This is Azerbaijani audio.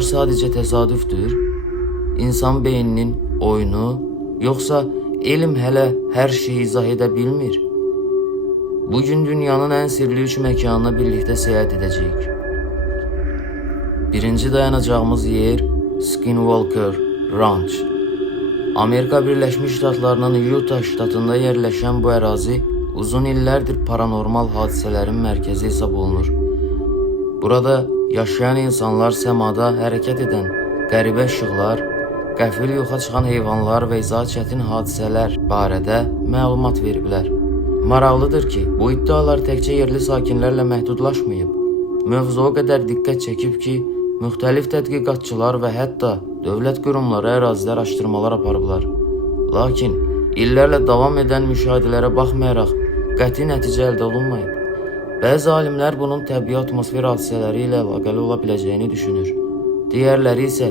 sadece tesadüftür? İnsan beyninin oyunu, yoksa elm hele her şeyi izah edebilmir? Bugün dünyanın en sirli 3 mekanına birlikte seyahat edeceğiz. Birinci dayanacağımız yer Skinwalker Ranch. Amerika Birleşmiş Ştatlarının Utah ştatında yerleşen bu ərazi uzun illərdir paranormal hadisələrin mərkəzi hesab olunur. Burada yaşayan insanlar səmada hərəkət edən qəribə işıqlar, qəfil yoxa çıxan heyvanlar və izah çətin hadisələr barədə məlumat veriblər. Maraqlıdır ki, bu iddialar təkcə yerli sakinlərlə məhdudlaşmayıb. Mövzu o qədər diqqət çəkib ki, müxtəlif tədqiqatçılar və hətta dövlət qurumları ərazidə araşdırmalar aparıblar. Lakin illərlə davam edən müşahidələrə baxmayaraq qəti nəticə əldə olunmayıb. Bəzi alimlər bunun təbii atmosfer hadisələri ilə əlaqəli ola biləcəyini düşünür. Digərləri isə